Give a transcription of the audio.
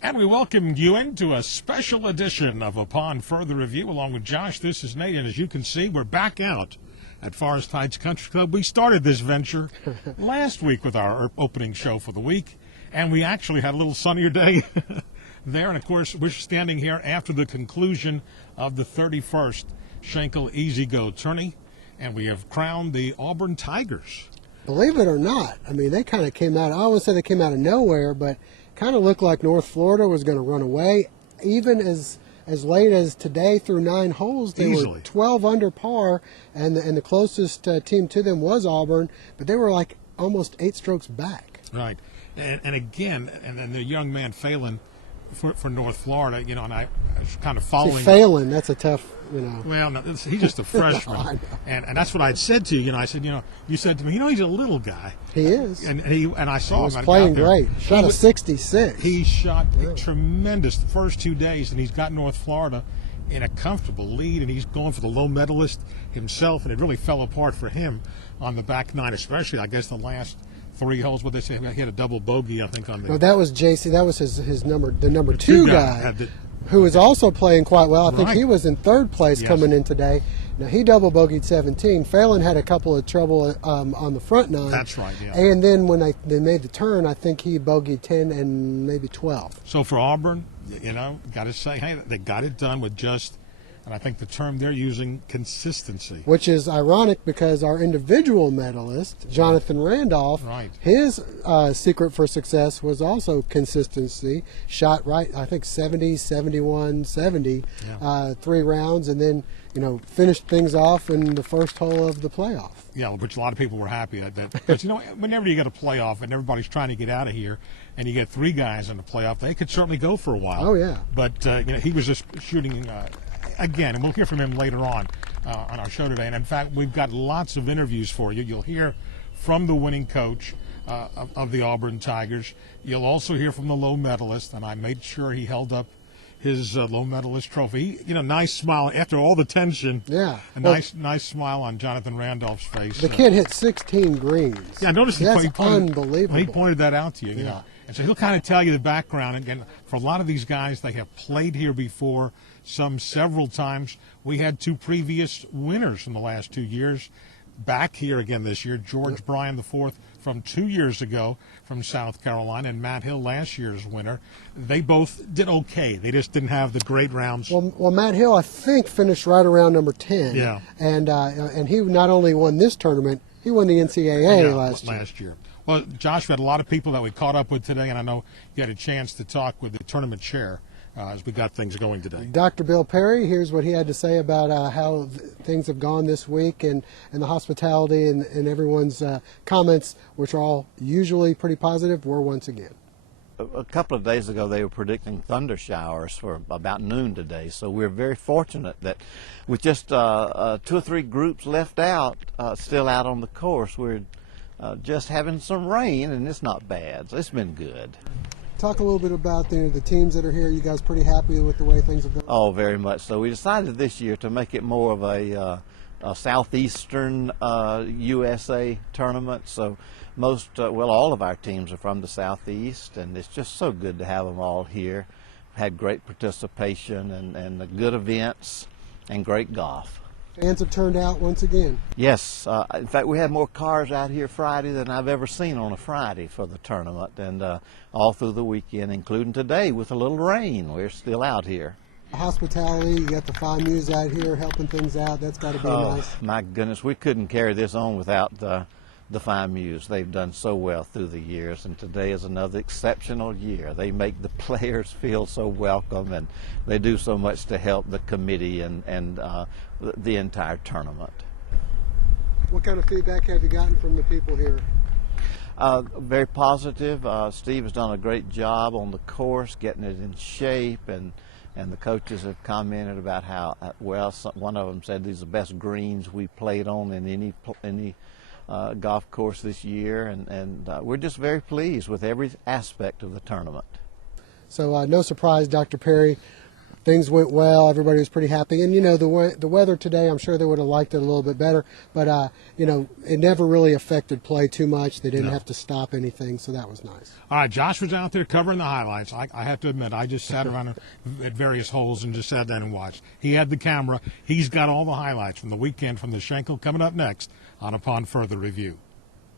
And we welcome you into a special edition of Upon Further Review. Along with Josh, this is Nate, and as you can see, we're back out at Forest Heights Country Club. We started this venture last week with our opening show for the week, and we actually had a little sunnier day there. And, of course, we're standing here after the conclusion of the 31st Schenkel Easy Go tourney, and we have crowned the Auburn Tigers. Believe it or not, I mean, they kind of came out, I wouldn't say they came out of nowhere, but kind of looked like North Florida was going to run away. Even as late as today through 9 holes, they were 12 under par, and the closest team to them was Auburn, but they were like almost 8 strokes back. Right. And again, and the young man Phelan for North Florida, you know, and I was kind of following. See, Phelan, that's a tough, you know. Well, no, he's just a freshman. and that's what I'd said to you. You know, I said, you know, you said to me, you know, he's a little guy. He is. And I saw him. He was playing great. Shot a 66. He shot tremendous the first 2 days, and he's got North Florida in a comfortable lead, and he's going for the low medalist himself, and it really fell apart for him on the back 9, especially, I guess, the last 3 holes. What they say, he had a double bogey, I think, on the. No, that was JC. That was his number, the number 2 guy, who was also playing quite well. I think he was in 3rd place coming in today. Now, he double bogeyed 17. Phelan had a couple of trouble on the front 9. That's right, yeah. And then when they made the turn, I think he bogeyed 10 and maybe 12. So for Auburn, you know, got to say, hey, they got it done with just, and I think the term they're using, consistency. Which is ironic because our individual medalist, Jonathan Randolph, his secret for success was also consistency. Shot right, I think 70, 71, 70, 3 rounds, and then, you know, finished things off in the first hole of the playoff. Yeah, which a lot of people were happy at that. But, you know, whenever you get a playoff and everybody's trying to get out of here and you get 3 guys in the playoff, they could certainly go for a while. Oh, yeah. But, you know, he was just shooting again, and we'll hear from him later on our show today. And, in fact, we've got lots of interviews for you. You'll hear from the winning coach of the Auburn Tigers. You'll also hear from the low medalist, and I made sure he held up his low medalist trophy. You know, nice smile after all the tension. Yeah. Nice smile on Jonathan Randolph's face. The kid hit 16 greens. Yeah, I noticed unbelievable. He pointed that out to you, you know. And so he'll kind of tell you the background. Again, for a lot of these guys, they have played here before, some several times. We had 2 previous winners in the last 2 years back here again this year. George Bryan IV from 2 years ago from South Carolina, and Matt Hill, last year's winner. They both did okay. They just didn't have the great rounds. Well, Matt Hill, I think, finished right around number 10. Yeah. And he not only won this tournament, he won the NCAA last year. Well, Josh, we had a lot of people that we caught up with today, and I know you had a chance to talk with the tournament chair as we got things going today. Dr. Bill Perry, here's what he had to say about how things have gone this week and the hospitality and everyone's comments, which are all usually pretty positive, were once again. A couple of days ago, they were predicting thunder showers for about noon today, so we're very fortunate that with just 2 or 3 groups left out, still out on the course, we're just having some rain, and it's not bad, so it's been good. Talk a little bit about the teams that are here. You guys pretty happy with the way things have gone? Oh, very much so. We decided this year to make it more of a southeastern USA tournament, so all of our teams are from the southeast, and it's just so good to have them all here. Had great participation and good events and great golf. Fans have turned out once again. Yes. In fact, we had more cars out here Friday than I've ever seen on a Friday for the tournament, and all through the weekend, including today with a little rain. We're still out here. Hospitality, you got the Fine Muse out here helping things out. That's got to be nice. My goodness, we couldn't carry this on without the Fine Muse. They've done so well through the years, and today is another exceptional year. They make the players feel so welcome, and they do so much to help the committee and the entire tournament. What kind of feedback have you gotten from the people here? Very positive. Steve has done a great job on the course, getting it in shape, and the coaches have commented about how one of them said these are the best greens we played on in any golf course this year, and we're just very pleased with every aspect of the tournament. So no surprise, Dr. Perry, things went well. Everybody was pretty happy. And, the weather today, I'm sure they would have liked it a little bit better. But, it never really affected play too much. They didn't have to stop anything, so that was nice. All right, Josh was out there covering the highlights. I have to admit, I just sat around at various holes and just sat down and watched. He had the camera. He's got all the highlights from the weekend from the Schenkel coming up next on Upon Further Review.